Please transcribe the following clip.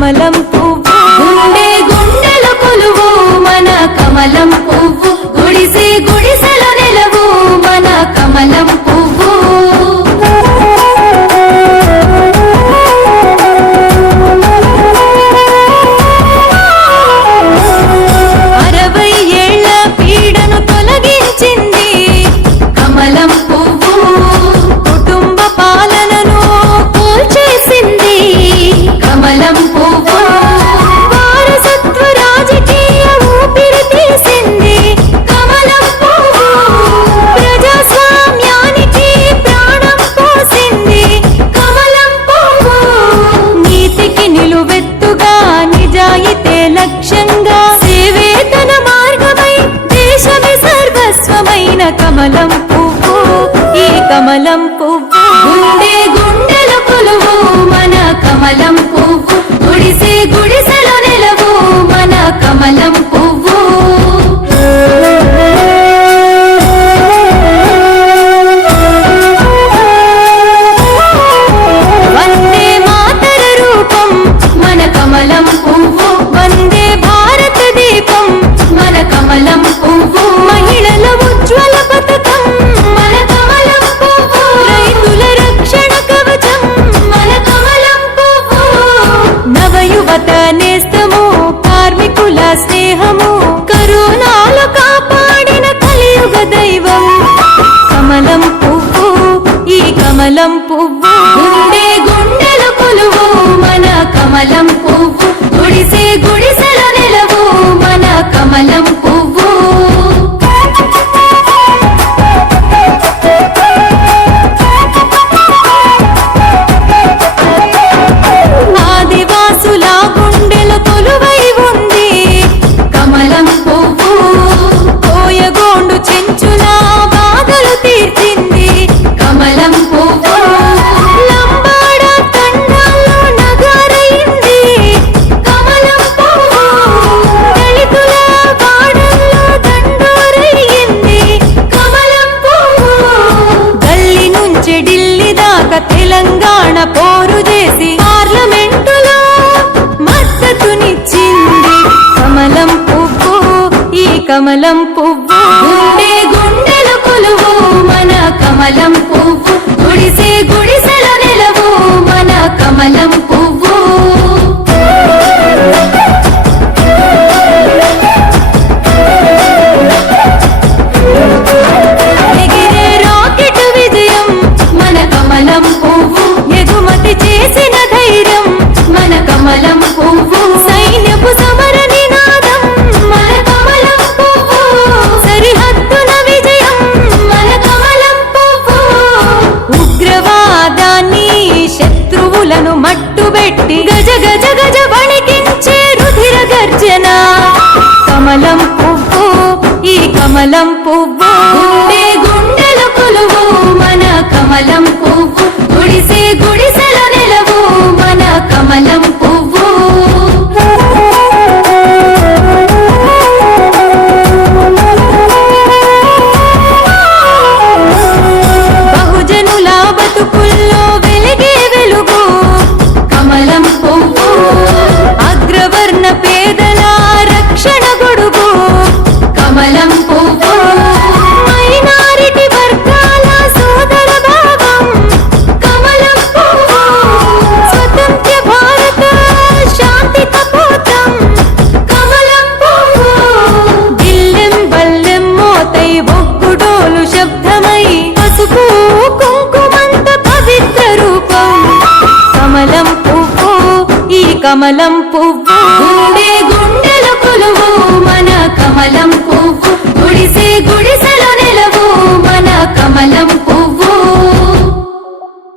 కమలం పువ్వు గుండె గుండెల కొలువు మన కమలం పువ్వు గుడిసె గుడిసెలో నెలవు మన కమలం పువ్వు 60 ఏళ్ల పీడను తొలగించింది కమలం పువ్వు కుటుంబ పాలనను కూల్చేసింది కమలం పువ్వు వారసత్వ రాజకీయ ఊపిరి తీసింది కమలం పువ్వు ప్రజాస్వామ్యానికి ప్రాణం పోసింది కమలం పువ్వు నీతికి నిలువెత్తుగా నిజాయితే లక్ష్యంగా సేవే తన మార్గమై దేశమే సర్వస్వమైన కమలం పువ్వు ఈ కమలం పువ్వు గుండె గుండెల కొలువు మన కమలం పువ్వు గుడిసె గుడిసెలో నెలవు మన కమలం పువ్వు వందే మాతర రూపం మన కమలం పువ్వు వందే భారత దీపం మన కమలం పువ్వు మహిళల ఉజ్వల పథకం మన కమలం పువ్వు రైతుల రక్షణ కవచం మన కమలం పువ్వు నవయువత నేస్తము కార్మికుల స్నేహము కరోనాలో కాపాడిన కలియుగ దైవం కమలం పువ్వు ఈ కమలం పువ్వు గుండె గుండెల కొలువు మన కమలం పువ్వు గుడిసె గుడిసెల నెలవు మన కమలం పువ్వు ఆదివాసుల గుండెల కొలువై ఉంది కమలం పువ్వు కోయగోండు చెంచుల బాధలు తీర్చింది కమలం పువ్వు లంబాడ తండాల్లో నగారైంది కమలం పువ్వు దళితుల వాడల్లో దండోరయ్యింది కమలం పువ్వు గల్లీ నుంచి ఢిల్లీ దాకా తెలంగాణ పోరు చేసి పార్లమెంటులో మద్దతునిచ్చింది కమలం పువ్వు ఈ కమలం పువ్వు గుండె గుండెల కొలువు మన కమలం పువ్వు గుడిసె గుడిసెలో నెలవు మన కమలం పువ్వు ఎగిరే రాకెట్ విజయం మన కమలం పువ్వు ఎగుమతి చేసిన ధైర్యం మన కమలం పువ్వు సైన్యపు సమర నినాదం మన కమలం పువ్వు సరిహద్దుల విజయం మన కమలం పువ్వు ఉగ్రవాదాన్ని శత్రువులను మట్టుబెట్టి గజ గజ గజ వణికించే రుధిర గర్జన కమలం పువ్వు ఈ కమలం పువ్వు గుండె గుండెల కొలువు మన కమలం పువ్వు గుడిసె గుడిసెలో నెలవు మన కమలం పువ్వు బహుజనుల బతుకుల్లో వెలిగే వెలుగు కమలం పువ్వు అగ్రవర్ణ పేదల రక్షణ గొడుగు కమలం పువ్వు మైనారిటీ వర్గాల సోదర భావం కమలం పువ్వు స్వతంత్ర భారత శాంతి కపోతం కమలం పువ్వు దిల్లెం బల్లెం మోతై బొగ్గుడోలు శబ్దమై పసుపు కుంకుమంత పవిత్ర రూపం కమలం పువ్వు ఈ కమలం పువ్వు గుండె గుండె